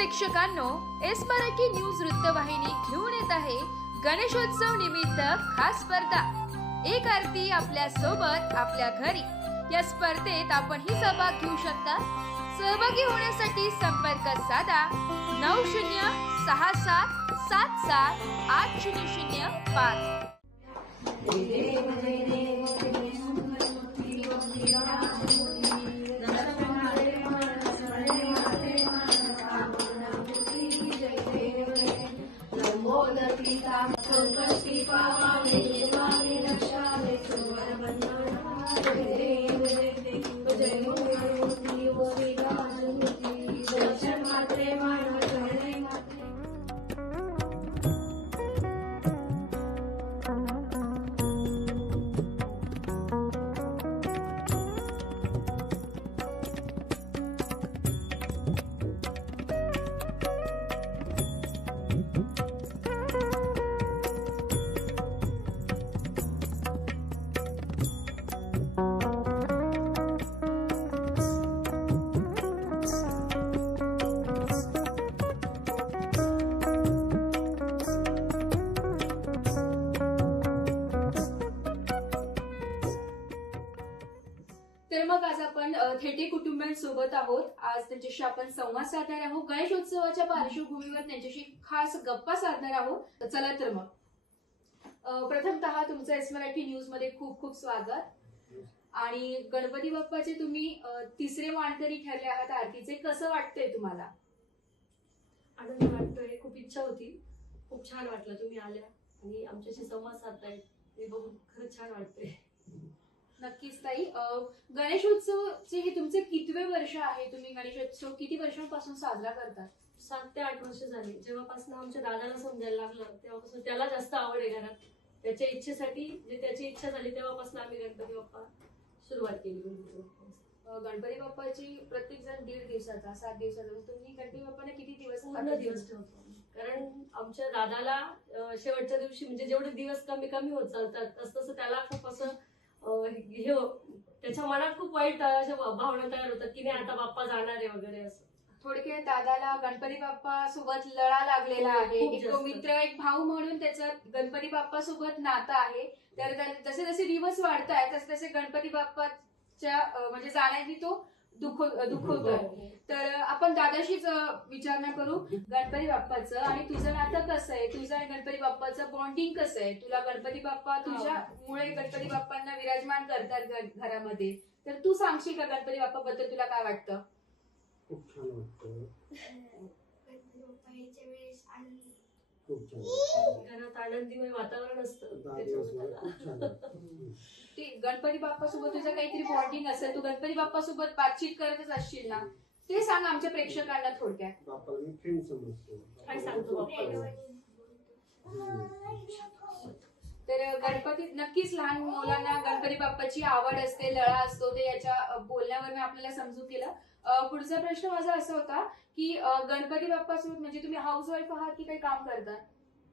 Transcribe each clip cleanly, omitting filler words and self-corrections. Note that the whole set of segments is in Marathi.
प्रेक्षकांनो, एस मराठी न्यूज वृत्तवाहिनी घेऊन येत आहे गणेशोत्सव निमित्त खास स्पर्धा। एक आरती आपल्या सोबत आपल्या घरी या स्पर्धेत आपण ही सहभाग घेऊ शकता। सहभागी होण्यासाठी संपर्क साधा 9067778005। तर मग आज आपण थेटे कुटुंबियांसोबत आहोत। आज त्यांच्याशी आपण संवाद साधणार आहोत। गणेशोत्सवाच्या पार्श्वभूमीवर त्यांच्याशी खास गप्पा साधणार आहोत। चला तर मग प्रथमतः तुमचं एस मराठी न्यूज मध्ये खूप खूप स्वागत। आणि गणपती बाप्पाचे तुम्ही तिसरे मानकरी ठरले आहात आरतीचे, कसं वाटतंय तुम्हाला? आनंद वाटतोय, खूप इच्छा होती, खूप छान वाटलं तुम्ही आल्या आणि आमच्याशी संवाद साधताय ते बघून खरंच छान वाटतंय। नक्कीच ताई, गणेशोत्सवचे हे तुमचे कितवे वर्ष आहे? तुम्ही गणेशोत्सव किती वर्षांपासून साजरा करतात? 7 ते 8 वर्ष झाली। जेव्हापासून आमच्या दादाला समजायला लागलं तेव्हापासून त्याला जास्त आवड आहे घरात, त्याच्या इच्छेसाठी जे त्याची इच्छा झाली तेव्हापासून आम्ही गणपती बाप्पा सुरुवात केली। गणपती बाप्पाची प्रत्येक जण 1.5 दिवसाचा 7 दिवसाचा, तुम्ही गणपती बाप्पाने किती दिवस? पूर्ण दिवस ठेवतो, कारण आमच्या दादाला शेवटच्या दिवशी म्हणजे जेवढे दिवस कमी कमी होत चालतात तसं त्याला खूप असं हे त्याच्या मनात खूप वाईट अशा भावना तयार होतात की नाही आता बाप्पा जाणार आहे वगैरे असं। थोडक्यात दादाला गणपती बाप्पा सोबत लळा लागलेला आहे, एक मित्र एक भाऊ म्हणून त्याचं गणपती बाप्पा सोबत नातं आहे। तर जसे जसे दिवस वाढतायत तसे तसे गणपती बाप्पाच्या म्हणजे जाण्याची तो दुखवतोय। तर आपण दादाशीच विचारणा करू गणपती बाप्पाचं आणि तुझं नातं कसं आहे, तुझं आणि गणपती बाप्पाचं बॉन्डिंग कसं आहे? तुला गणपती बाप्पा तुझ्यामुळे गणपती बाप्पांना विराजमान करतात घरामध्ये, तर तू सांगशील का गणपती बाप्पा बद्दल तुला काय वाटतं? खूप छान वाटतं, गणपती बाप्पा याच्या वेळेस खूप छान घरात आनंदीमय वातावरण असतं। ते गणपती बाप्पा सोबत तुझं काहीतरी बॉन्डिंग असेल, तू गणपती बाप्पा सोबत बातचीत करतच असशील ना, ते सांग आमच्या प्रेक्षकांना थोडक्यात। बाप्पाला मी फ्रेंड समजतो। काय सांगतो बाप्पा? तर गणपती नक्कीच लहान मुलांना गणपती बाप्पाची आवड असते, लळा असतो, ते याच्या बोलण्यावर मी आपल्याला समजून केलं। पुढचा प्रश्न माझा असा होता की गणपती बाप्पासोबत म्हणजे तुम्ही हाऊसवाईफ आहात की काही काम करतात?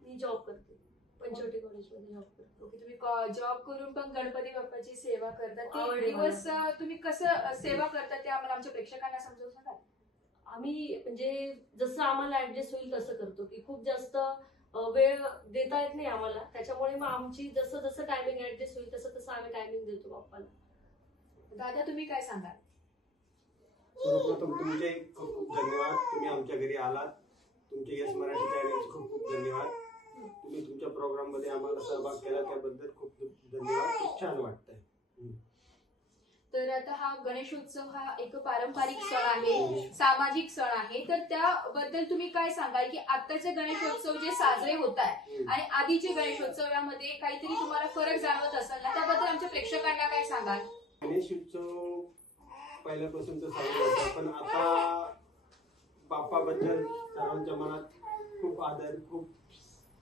मी जॉब करते, पंचवटी कॉलेजमध्ये जॉब करते। ओके, तुम्ही जॉब करून पण गणपती बाप्पाची सेवा करतात, ते दिवस तुम्ही कसं सेवा करतात ते आम्हाला आमच्या प्रेक्षकांना समजून सांगाल? आम्ही म्हणजे जसं आम्हाला ऍडजस्ट होईल तसं करतो, की खूप जास्त वेळ देता येत नाही आम्हाला, त्याच्यामुळे मग आमची जसं जसं टायमिंग ऍडजस्ट होईल तसं तसं आम्ही टायमिंग देतो बाप्पाला। दादा तुम्ही काय सांगाल? सर्वप्रथम तुमचे खूप खूप धन्यवाद, तुम्ही आमच्या घरी आलात। तुमचे यस मराठी चॅनलचे खूप खूप धन्यवाद। तुम्ही तुमच्या प्रोग्राम मध्ये आम्हाला सहभाग केला त्याबद्दल खूप खूप धन्यवाद, खूप छान वाटतंय। तर आता हा गणेशोत्सव हा एक पारंपरिक सण आहे, सामाजिक सण आहे, तर त्याबद्दल तुम्ही काय सांगाल की आताचे गणेशोत्सव जे साजरे होत आहे आणि आधीचे गणेशोत्सव यामध्ये काहीतरी तुम्हाला फरक जाणवत असेल ना, त्याबद्दल आमच्या प्रेक्षकांना काय सांगाल? गणेशोत्सव पहिल्यापासून तर साजरा होता, पण आता बाप्पाबद्दल सर्वांच्या मनात खूप आदर, खूप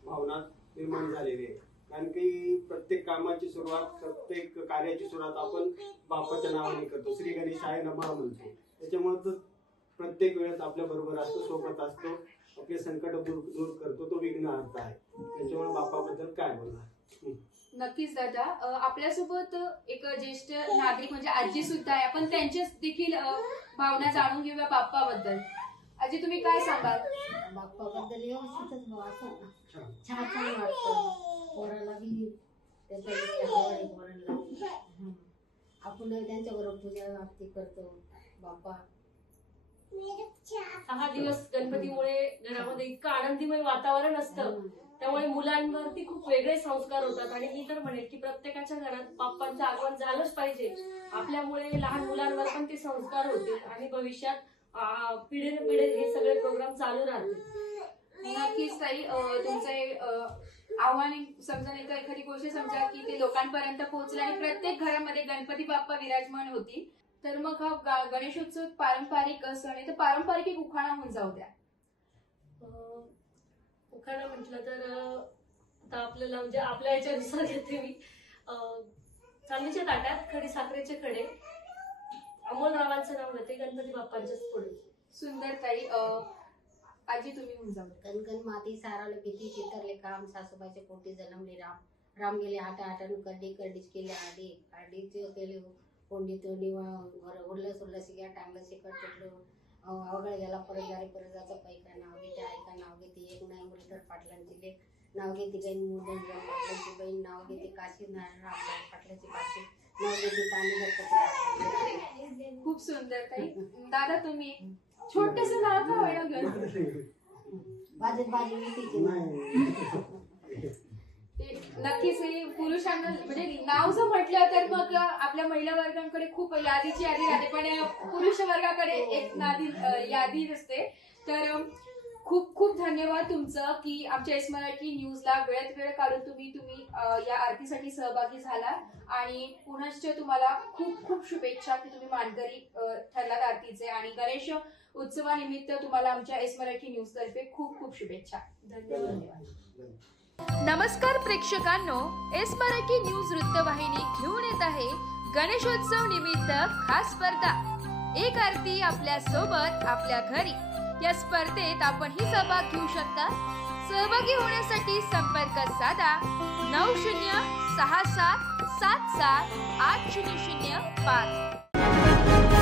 भावना निर्माण झालेली आहे। कारण की प्रत्येक कामाची सुरुवात, प्रत्येक कार्याची सुरुवात आपण बाप्पाच्या नावाने करतो, श्री गणेशाय नमः म्हणतो। त्याच्यामुळे तो प्रत्येक वेळेस आपल्या बरोबर असतो, सोबत असतो, आपले संकट दूर करतो, तो विघ्नहर्ता आहे। त्याच्यामुळे बाप्पाबद्दल काय बोलणार? नक्कीच दादा, आपल्यासोबत एक ज्येष्ठ नागरिक म्हणजे आजी सुद्धा आहे, आपण त्यांच्याच देखील भावना जाणून घेऊया बाप्पाबद्दल। आजी तुम्ही काय सांगाल? बाप्पाबद्दल व्यवस्थितच असं छान छान वाटतं. पोराला बी त्याच्या पोरांना आपण त्यांच्याबरोबर पूजा आरती करतो. बाप्पा 6 दिवस गणपतीमुळे घरामध्ये इतकं आनंदीमय वातावरण असतं, त्यामुळे मुलांवरती खूप वेगळे संस्कार होतात. आणि मी तर म्हणेन की प्रत्येकाच्या घरात बाप्पांचं आगमन झालंच पाहिजे. आपल्यामुळे लहान मुलांवर पण ते संस्कार होतील आणि भविष्यात पिढीने पिढी हे सगळे प्रोग्राम चालू राहतील. नक्कीच ताई, तुमचं हे आव्हान समजा नाही तर एखादी गोष्ट समजा की ते लोकांपर्यंत पोहोचलं आणि प्रत्येक घरामध्ये गणपती बाप्पा विराजमान होतील. तर मग हा गणेशोत्सव पारंपरिक सण आहे, तर पारंपरिक एक उखाणा होऊन जाऊ द्या. उखाणा म्हटलं तर आता आपल्याला म्हणजे आपल्या याच्यानुसार घेते मी. चांदीच्या ताट्यात खडी साखरेचे खडे, अमोल रावांचं नाव घेते, गणपती बाप्पांच्याच पुढे. सुंदर ताई. आजी तुम्ही होऊन जाऊ. कणकण माती सारावले किती चितरले काम, सासूबाईचे पोटी जन्मले राम. राम गेले आटानु करडी, करडीच केले आडी, आडीच केले कोंडी तोंडी, उरलंस उरलंस या टांगलं शिकट चुकलं, अवघड गेला परत जारी परत जायचं पैका. नाव घेते ऐका, नाव घेते एक नाही मुरलीधर पाटलांची लेख, नाव घेते गाईन मुरली पाटलांची बहीण, नाव घेते काशी नारायण पाटलाची काशी, नाव घेते तांदूळ. खूप सुंदर ताई. दादा तुम्ही छोटस नाव का होईना घेऊन बाजूत बाजू ते नक्कीच हे पुरुषांना म्हणजे नाव जर म्हटलं तर मग आपल्या महिला वर्गांकडे खूप यादीची यादी राहते, पण पुरुष वर्गाकडे एक यादी असते. तर खूप खूप धन्यवाद तुमचं की आमच्या एस मराठी न्यूजला वेळ काढून तुम्ही या आरतीसाठी सहभागी झाला. आणि पुनश्च तुम्हाला खूप खूप शुभेच्छा की तुम्ही मानकरी ठरलात आरतीचे. आणि गणेश उत्सवानिमित्त तुम्हाला आमच्या एस मराठी न्यूज तर्फे खूप खूप शुभेच्छा. धन्यवाद. नमस्कार प्रेक्षकांनो, एस मराठी न्यूज वृत्तवाहिनी घेऊन येत आहे गणेशोत्सव निमित्त खास स्पर्धा. एक आरती आपल्या सोबत आपल्या घरी या स्पर्धेत आपणही सहभाग घेऊ शकता. सहभागी होण्यासाठी संपर्क साधा 9067778005.